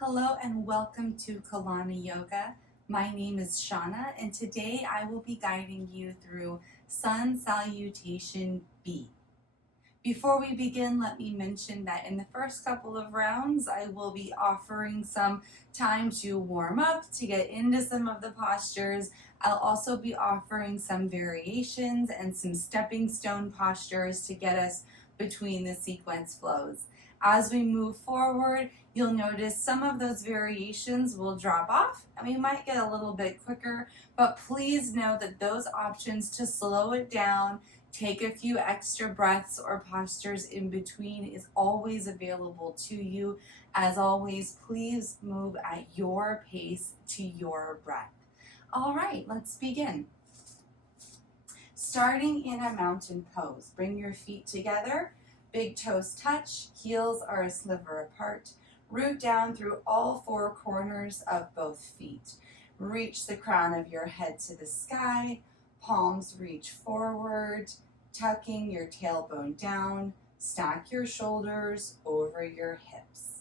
Hello and welcome to Kalana Yoga. My name is Shauna and today I will be guiding you through Sun Salutation B. Before we begin, let me mention that in the first couple of rounds, I will be offering some time to warm up, to get into some of the postures. I'll also be offering some variations and some stepping stone postures to get us between the sequence flows. As we move forward, you'll notice some of those variations will drop off and we might get a little bit quicker, but please know that those options to slow it down, take a few extra breaths or postures in between is always available to you. As always, please move at your pace to your breath. All right, let's begin. Starting in a mountain pose, bring your feet together. Big toes touch, heels are a sliver apart. Root down through all four corners of both feet. Reach the crown of your head to the sky. Palms reach forward, tucking your tailbone down. Stack your shoulders over your hips.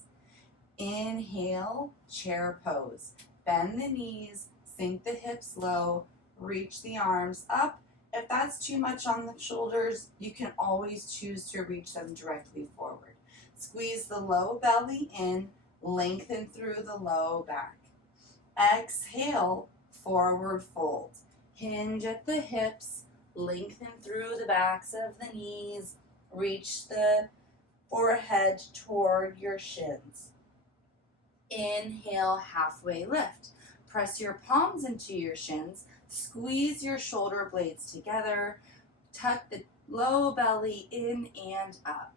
Inhale, chair pose. Bend the knees, sink the hips low, reach the arms up. If that's too much on the shoulders, you can always choose to reach them directly forward. Squeeze the low belly in, lengthen through the low back. Exhale, forward fold. Hinge at the hips, lengthen through the backs of the knees, reach the forehead toward your shins. Inhale, halfway lift. Press your palms into your shins, squeeze your shoulder blades together, tuck the low belly in and up.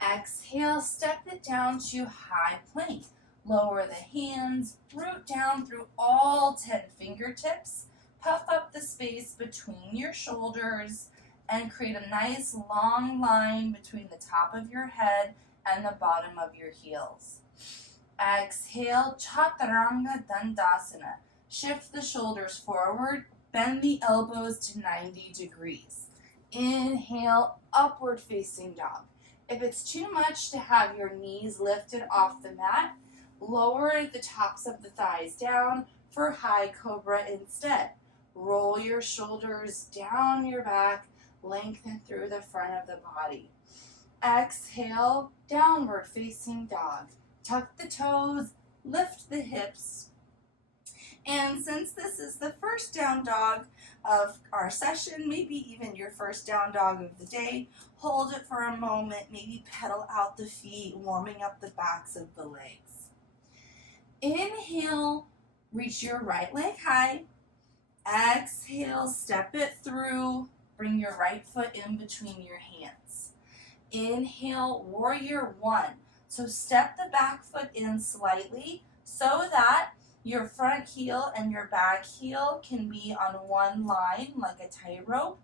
Exhale, step it down to high plank. Lower the hands, root down through all 10 fingertips, puff up the space between your shoulders, and create a nice long line between the top of your head and the bottom of your heels. Exhale, Chaturanga Dandasana. Shift the shoulders forward, bend the elbows to 90 degrees. Inhale, upward facing dog. If it's too much to have your knees lifted off the mat, lower the tops of the thighs down for high cobra instead. Roll your shoulders down your back, lengthen through the front of the body. Exhale, downward facing dog. Tuck the toes, lift the hips. And since this is the first down dog of our session, maybe even your first down dog of the day, hold it for a moment, maybe pedal out the feet, warming up the backs of the legs. Inhale, reach your right leg high. Exhale, step it through, bring your right foot in between your hands. Inhale, warrior one. So step the back foot in slightly so that your front heel and your back heel can be on one line like a tightrope.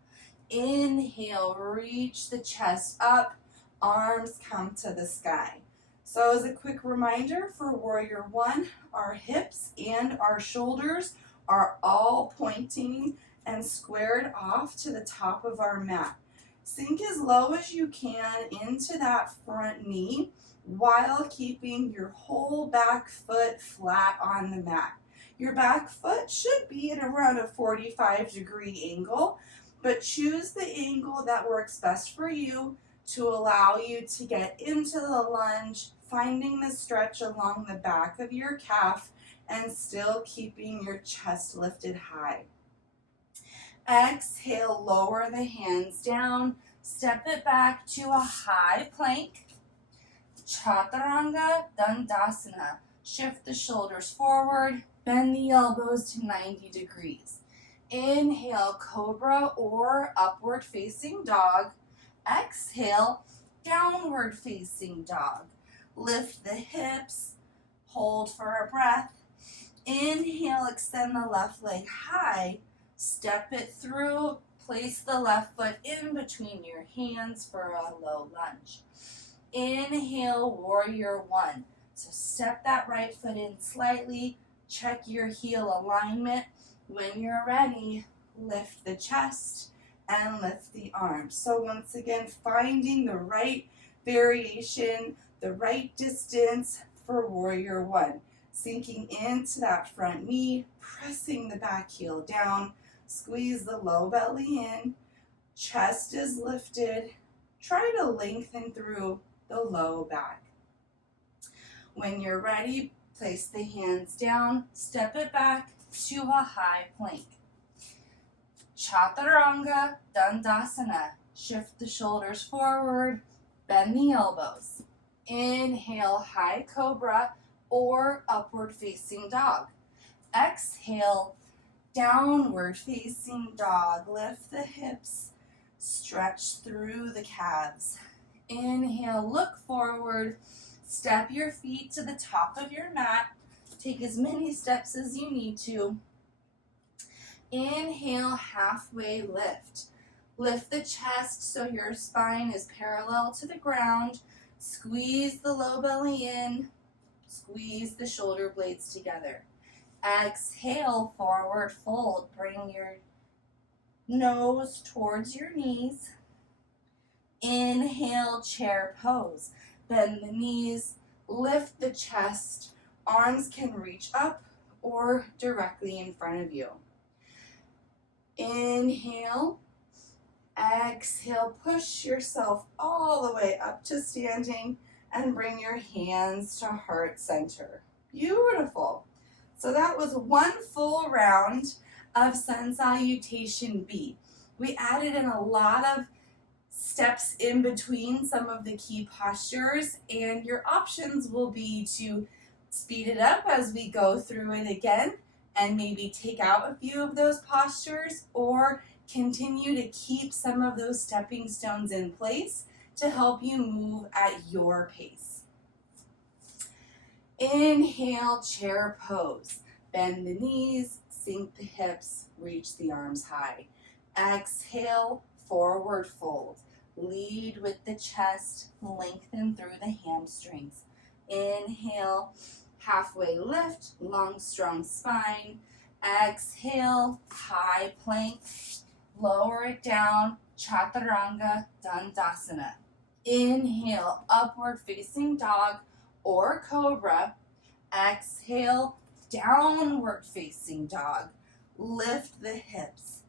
Inhale, reach the chest up, arms come to the sky. So as a quick reminder for warrior one, our hips and our shoulders are all pointing and squared off to the top of our mat. Sink as low as you can into that front knee while keeping your whole back foot flat on the mat. Your back foot should be at around a 45-degree angle, but choose the angle that works best for you to allow you to get into the lunge, finding the stretch along the back of your calf and still keeping your chest lifted high. Exhale, lower the hands down, step it back to a high plank. Chaturanga Dandasana. Shift the shoulders forward, bend the elbows to 90 degrees. Inhale, cobra or upward facing dog. Exhale, downward facing dog. Lift the hips, hold for a breath. Inhale, extend the left leg high, step it through, place the left foot in between your hands for a low lunge. Inhale, warrior one. So step that right foot in slightly, check your heel alignment. When you're ready, lift the chest and lift the arms. So once again, finding the right variation, the right distance, for warrior one. Sinking into that front knee, pressing the back heel down, squeeze the low belly in, chest is lifted. Try to lengthen through the low back. When you're ready, place the hands down, step it back to a high plank. Chaturanga Dandasana. Shift the shoulders forward, bend the elbows. Inhale, high cobra or upward facing dog. Exhale, downward facing dog. Lift the hips, stretch through the calves. Inhale, look forward, step your feet to the top of your mat. Take as many steps as you need to. Inhale, halfway lift. Lift the chest so your spine is parallel to the ground. Squeeze the low belly in. Squeeze the shoulder blades together. Exhale, forward fold. Bring your nose towards your knees. Inhale, chair pose. Bend the knees, lift the chest. Arms can reach up or directly in front of you. Inhale, exhale, push yourself all the way up to standing and bring your hands to heart center. Beautiful. So that was one full round of Sun Salutation B. We added in a lot of steps in between some of the key postures, and your options will be to speed it up as we go through it again and maybe take out a few of those postures, or continue to keep some of those stepping stones in place to help you move at your pace. Inhale, chair pose. Bend the knees, sink the hips, reach the arms high. Exhale, forward fold. Lead with the chest, lengthen through the hamstrings. Inhale, halfway lift, long, strong spine. Exhale, high plank. Lower it down, Chaturanga Dandasana. Inhale, upward facing dog or cobra. Exhale, downward facing dog. Lift the hips.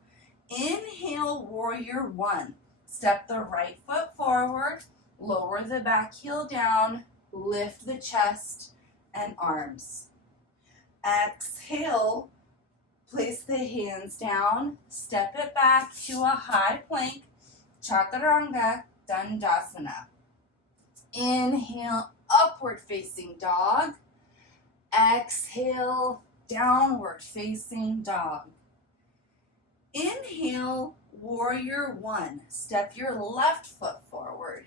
Inhale, warrior one. Step the right foot forward, lower the back heel down, lift the chest and arms. Exhale, place the hands down, step it back to a high plank, Chaturanga Dandasana. Inhale, upward facing dog. Exhale, downward facing dog. Inhale, warrior one. Step your left foot forward.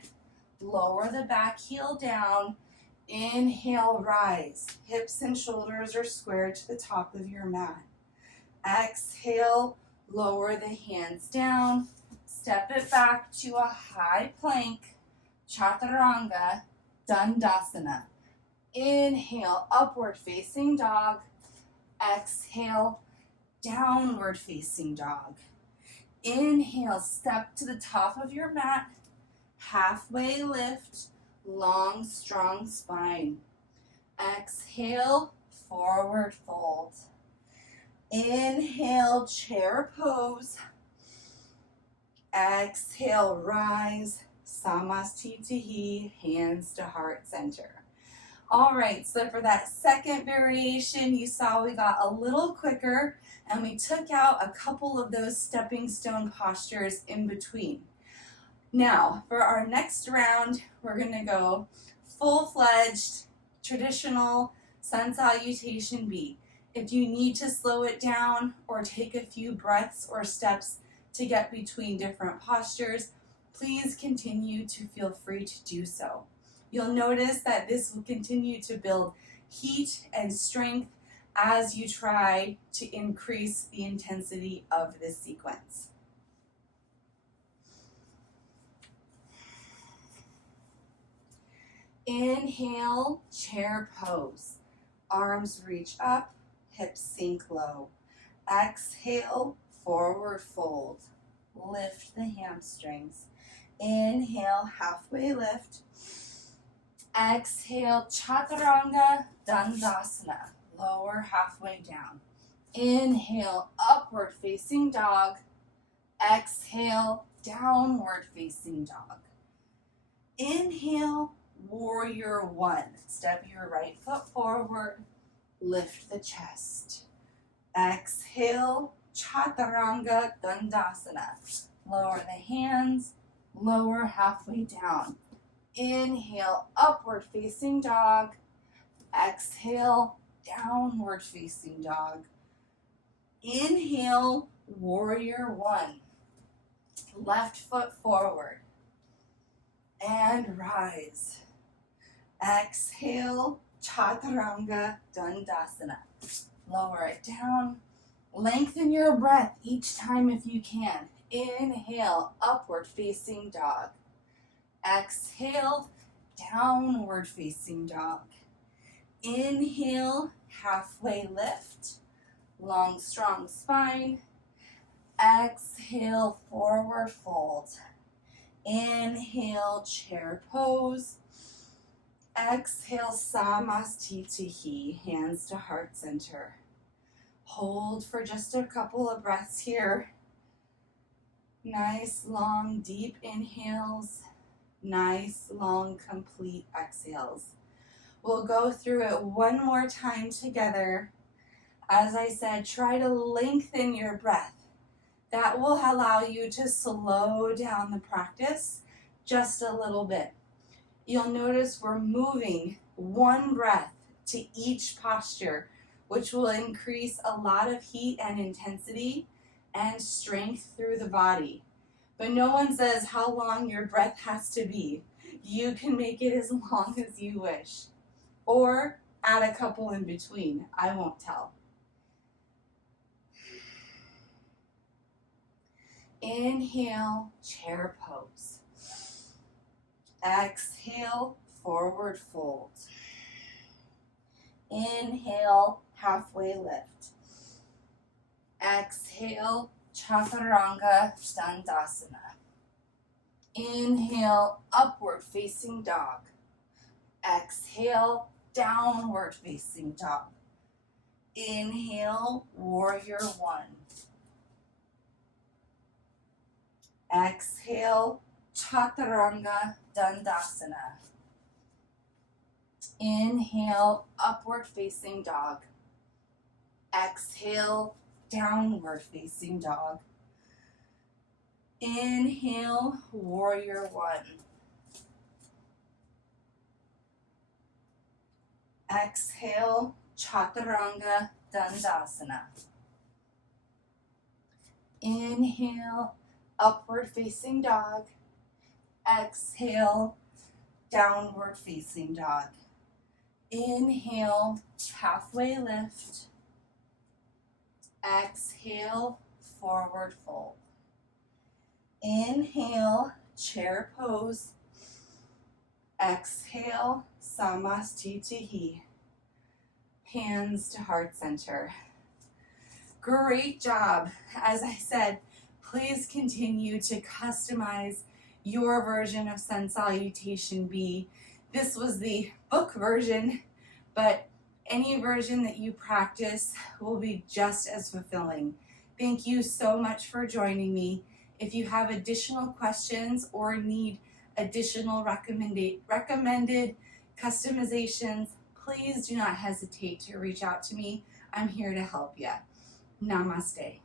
Lower the back heel down. Inhale, rise. Hips and shoulders are squared to the top of your mat. Exhale, lower the hands down. Step it back to a high plank, Chaturanga Dandasana. Inhale, upward facing dog. Exhale, downward facing dog. Inhale, step to the top of your mat, halfway lift, long, strong spine. Exhale, forward fold. Inhale, chair pose. Exhale, rise, Samastitihi, hands to heart center. All right, so for that second variation, you saw we got a little quicker and we took out a couple of those stepping stone postures in between. Now, for our next round, we're gonna go full-fledged, traditional Sun Salutation B. If you need to slow it down or take a few breaths or steps to get between different postures, please continue to feel free to do so. You'll notice that this will continue to build heat and strength as you try to increase the intensity of this sequence. Inhale, chair pose. Arms reach up, hips sink low. Exhale, forward fold. Lift the hamstrings. Inhale, halfway lift. Exhale, Chaturanga Dandasana. Lower halfway down. Inhale, upward facing dog. Exhale, downward facing dog. Inhale, warrior one. Step your right foot forward. Lift the chest. Exhale, Chaturanga Dandasana. Lower the hands, lower halfway down. Inhale, upward facing dog. Exhale, downward facing dog. Inhale, warrior one. Left foot forward. And rise. Exhale, Chaturanga Dandasana. Lower it down. Lengthen your breath each time if you can. Inhale, upward facing dog. Exhale, downward facing dog. Inhale, halfway lift. Long, strong spine. Exhale, forward fold. Inhale, chair pose. Exhale, Samastitihi, hands to heart center. Hold for just a couple of breaths here. Nice, long, deep inhales. Nice, long, complete exhales. We'll go through it one more time together. As I said, try to lengthen your breath. That will allow you to slow down the practice just a little bit. You'll notice we're moving one breath to each posture, which will increase a lot of heat and intensity and strength through the body. But no one says how long your breath has to be. You can make it as long as you wish. Or add a couple in between. I won't tell. Inhale, chair pose. Exhale, forward fold. Inhale, halfway lift. Exhale, Chaturanga Dandasana. Inhale, upward facing dog. Exhale, downward facing dog. Inhale, warrior one. Exhale, Chaturanga Dandasana. Inhale, upward facing dog. Exhale, downward facing dog. Inhale, warrior one. Exhale, Chaturanga Dandasana. Inhale, upward facing dog. Exhale, downward facing dog. Inhale, halfway lift. Exhale, forward fold. Inhale, chair pose. Exhale, Samastitihi. Hands to heart center. Great job. As I said, please continue to customize your version of Sun Salutation B. This was the book version, but any version that you practice will be just as fulfilling. Thank you so much for joining me. If you have additional questions or need additional recommended customizations, please do not hesitate to reach out to me. I'm here to help you. Namaste.